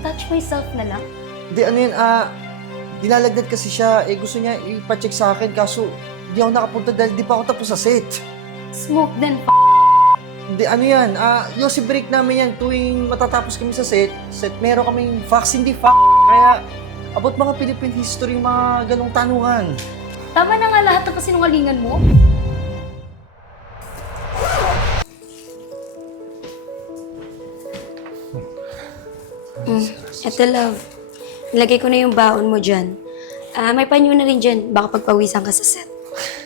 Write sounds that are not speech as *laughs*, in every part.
touch myself na lang. Hindi, ano yan, ah, dinalagnat kasi siya, eh gusto niya ipacheck sa akin, kaso di ako nakapunta dahil di pa ako tapos sa set. Smoke then f***. Hindi, ano yan, ah, yosi break namin yan tuwing matatapos kami sa set, set, meron kaming facts, hindi f***, kaya about mga Philippine history, mga ganong tanungan. Tama na nga lahat ng kasinungalingan mo. Eto love. Nilagay ko na yung baon mo dyan. Ah, may panyo na rin dyan. Baka pagpawisan ka sa set.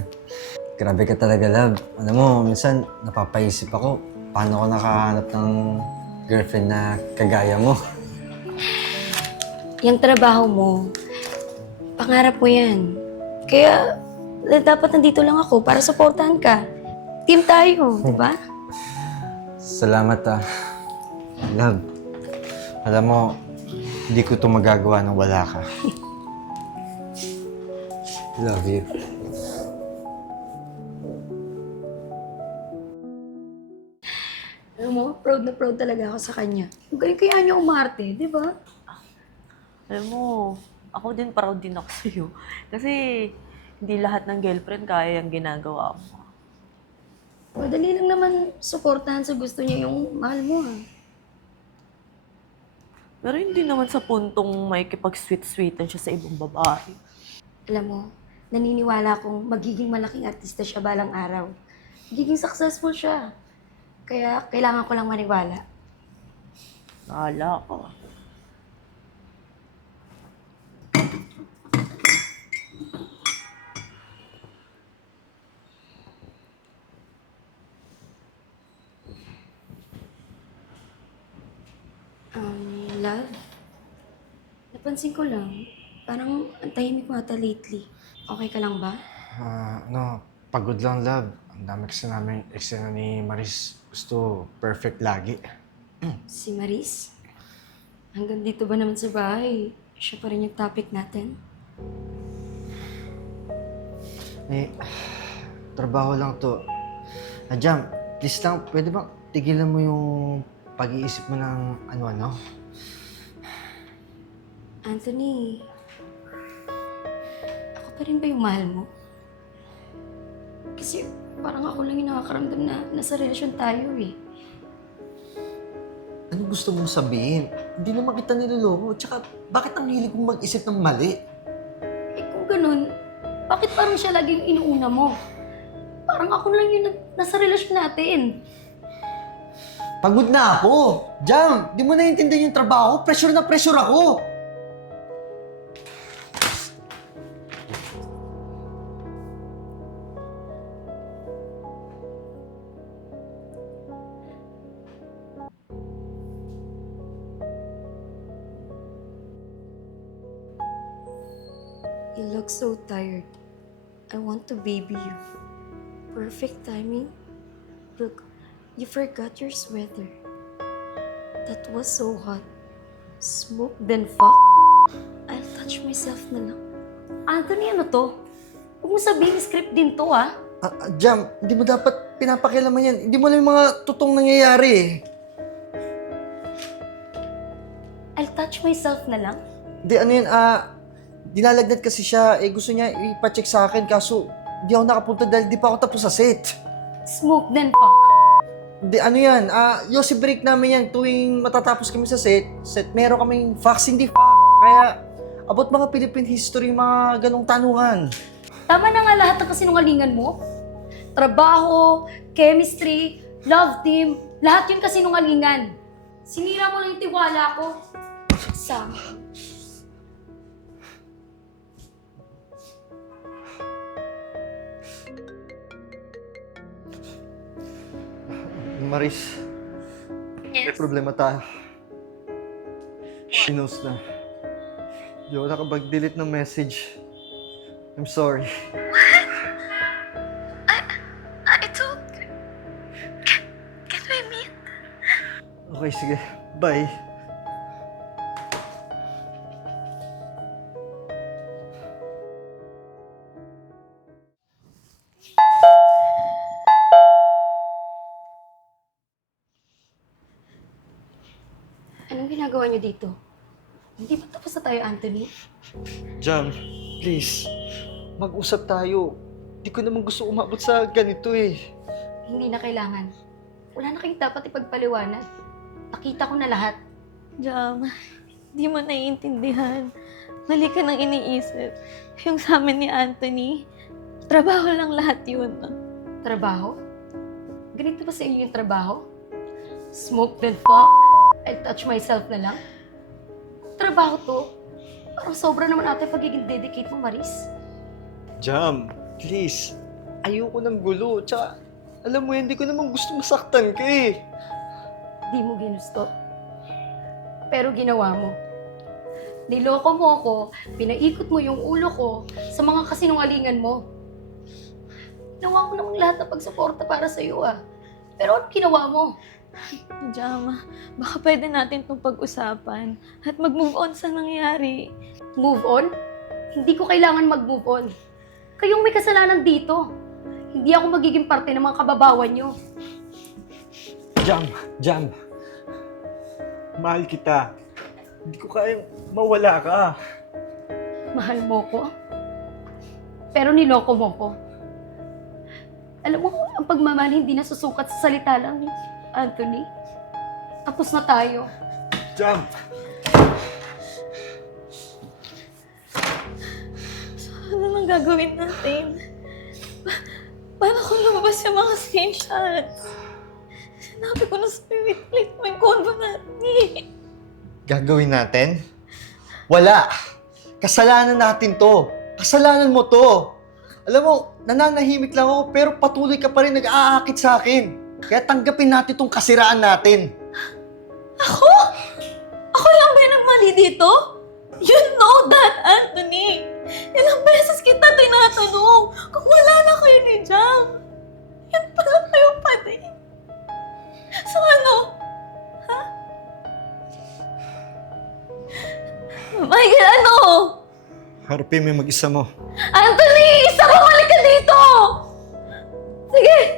*laughs* Grabe ka talaga, love. Alam mo, minsan napapaisip ako, paano ako nakahanap ng girlfriend na kagaya mo. *sighs* Yung trabaho mo, pangarap mo yan. Kaya, eh, dapat nandito lang ako para supportahan ka. Team tayo, di ba? *laughs* Salamat ah. Love, alam mo, hindi ko to magagawa nang wala ka. *laughs* Love you. Alam mo, proud na proud talaga ako sa kanya. Kaya kaya niya umarte, di ba? Alam mo, ako din proud din ako sa'yo. *laughs* Kasi hindi lahat ng girlfriend kaya yung ginagawa mo. Madali lang naman supportahan sa gusto niya yung mahal mo. ah. Pero hindi naman sa puntong may kipag-sweet-sweetan siya sa ibang babae. Alam mo, naniniwala akong magiging malaking artista siya balang araw. Magiging successful siya. Kaya kailangan ko lang maniwala. Nahala ko. Love? Napansin ko lang, parang ang tahimik mo ata lately. Okay ka lang ba? Ah, ano, pagod lang, love. Ang dami kasi namin eksena ni Maris. Gusto perfect lagi. *clears throat* Si Maris? Hanggang dito ba naman sa bahay? Siya pa rin yung topic natin? Eh, trabaho lang to. Ah, Jam, please lang, pwede bang tigilan mo yung pag-iisip mo ng ano-ano? Anthony, ako pa rin ba yung mahal mo? Kasi parang ako lang yung nakakaramdam na nasa relasyon tayo eh. Ano gusto mong sabihin? Hindi naman kita niloloko. Tsaka, bakit ang hilig kong mag-isip ng mali? Eh kung ganun, bakit parang siya lagi yung inuuna mo? Parang ako lang yung na- nasa relasyon natin. Pagod na ako! Jam, di mo naiintindihan yung trabaho. Pressure na pressure ako! So tired. I want to baby you. Perfect timing. Look, you forgot your sweater. That was so hot. Smoke then fuck. I'll touch myself na lang. Anthony, ano to? Huwag mo sabihin script din to, ah. Ah, ah, Jam, hindi mo dapat pinapakialaman yan. Hindi mo alam yung mga totoong nangyayari eh. I'll touch myself na lang. Hindi, ano yan, ah, dinalagnat kasi siya, eh gusto niya ipacheck sa akin, kaso di ako nakapunta dahil di pa ako tapos sa set. Smoke then f***. Hindi, ano yan, ah, yosi break namin yan tuwing matatapos kami sa set, set, meron kaming facts, hindi f***, kaya about mga Philippine history, mga ganong tanungan. Tama na nga lahat ng kasinungalingan mo. Trabaho, chemistry, love team, lahat yun kasinungalingan. Sinira mo lang yung tiwala ko. Sam. Maris, may problema tayo. She knows na. Di ako nakapag-delete ng message. I'm sorry. I told... Can, can we meet? Okay, sige. Bye. Anong ginagawa niyo dito? Hindi ba tapos na tayo, Anthony? Jam, please. Mag-usap tayo. Di ko naman gusto umabot sa ganito eh. Hindi na kailangan. Wala na kayong dapat ipagpaliwanag. Nakita ko na lahat. Jam, di mo naiintindihan. Mali ka nang iniisip. Yung sa amin ni Anthony, trabaho lang lahat yun. Trabaho? Ganito ba sa inyo yung trabaho? Smoke the fuck? I touch myself na lang? Trabaho to? Parang sobra naman yung pagiging dedicate mo, Maris. Jam, please. Ayoko ng gulo. Tsaka, alam mo yan, di ko naman gusto masaktan ka eh. Di mo ginusto. Pero ginawa mo. Niloko mo ako, pinaikot mo yung ulo ko sa mga kasinungalingan mo. Ginawa ko namang lahat ng pagsuporta para sa iyo ah. Pero ano ginawa mo? Jam, baka pwede natin itong pag-usapan at mag-move on sa nangyari. Move on? Hindi ko kailangan mag-move on. Kayong may kasalanan dito. Hindi ako magiging parte ng mga kababawan nyo. Jam, Jam. Mahal kita. Hindi ko kayang mawala ka. Mahal mo ko. Pero niloko mo ko. Alam mo, ang pagmamahal hindi nasusukat sa salita lang, Anthony. Tapos na tayo. Jam! Ano nang gagawin natin? Pa- paano kung lumabas yung mga screenshots? Sinabi ko na spirit click mo yung convo natin eh. Gagawin natin? Wala! Kasalanan natin to. Kasalanan mo to. Alam mo, nananahimik lang ako pero patuloy ka pa rin nag-aakit sa akin. Kaya tanggapin natin tong kasiraan natin. Ako? Ako lang ba yung nagmali dito? You know that, Anthony! Ilang beses kita tinatanong kung wala na kayo ni Jam. Yan pala kayo pa din. So ano? Ha? Michael, ano? Harapin mo yung mag-isa mo. Anthony! Isa bumalik ka dito! Sige!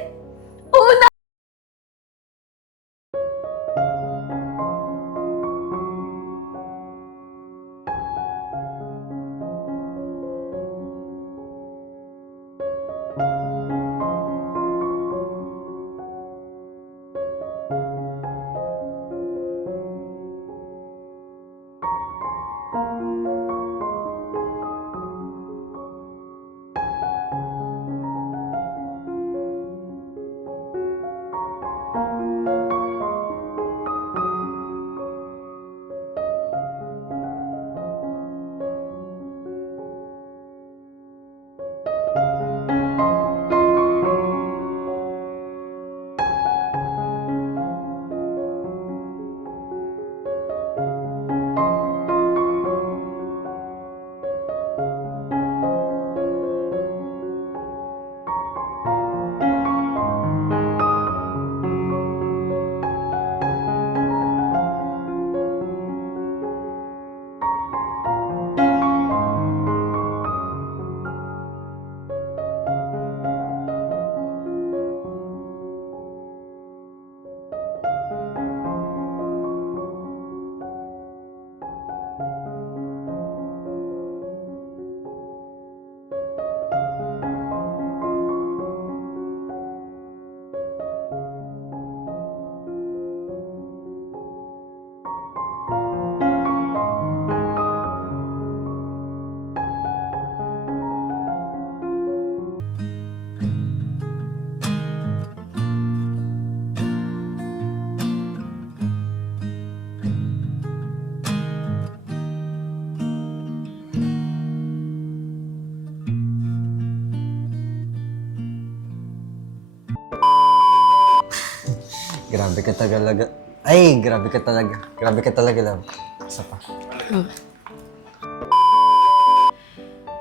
Grabe ka talaga. Ay, grabe ka talaga. Grabe ka talaga, love. Isa pa.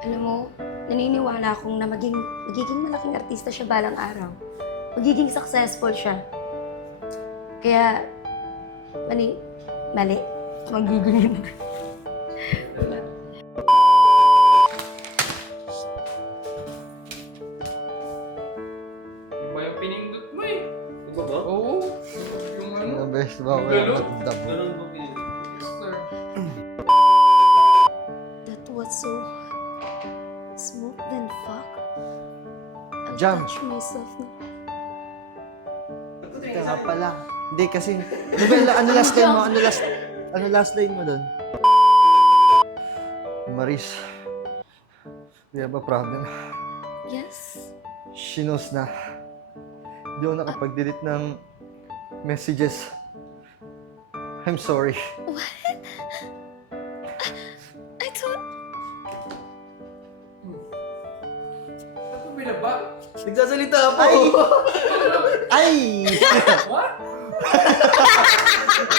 Alam mo, naniniwala akong na maging, magiging malaking artista siya balang araw. Magiging successful siya. Kaya, mali, mali, magiging ba yung pinindot Ito ba? Oo. Yung ano? Ano, best ba? Ganun? matanda mo. Ganun ba pinindot? Yes, sir. what's so smoke then fuck? I'll Jam. touch myself now. Ika nga pala. Hindi kasi, di ba, ano last line mo? Ano last, ano last line mo doon? Maris, we have a problem. Yes? She knows na. Hindi ako nakapag-delete ng messages. I'm sorry. I don't... Ano binaba? Nagsasalita ako! Ay! What?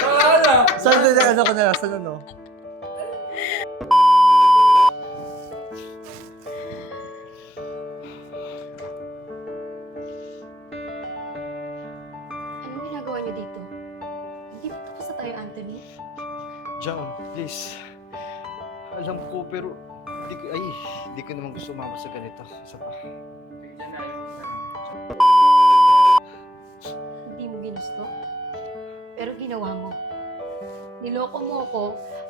*laughs* Wala. Saan na, ano ko na, saan ano? Alam ko, pero di ko, ay, di ko naman gusto umama sa ganito. Isa pa. Tignan na yung Hindi mo ginusto. Pero ginawa mo. Niloko mo ako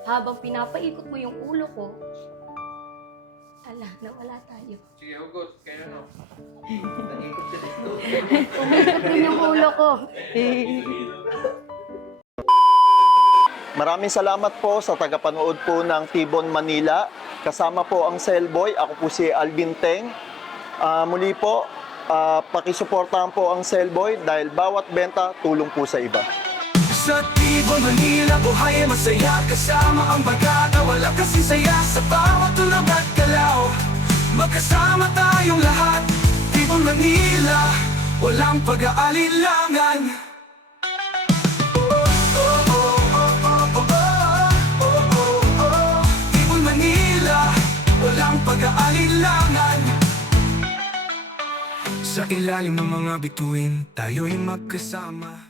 habang pinapaikot mo yung ulo ko. Ala, nawala tayo. Sige, hugot. Kaya no. Umikot din yung ulo ko. Maraming salamat po sa tagapanood po ng Tibon Manila. Kasama po ang Cellboy. Ako po si Alvin Teng. Ah, muli po, ah, pakisuportahan po ang Cellboy dahil bawat benta tulong po sa iba. Sa Tibon, Manila, buhay ay masaya Kasama ang bagata, wala kasi saya Sa bawat tulog at galaw Magkasama tayong lahat Tibon, Manila, walang pag-aalilangan Sa ilalim ng mga bituin, tayo'y magkasama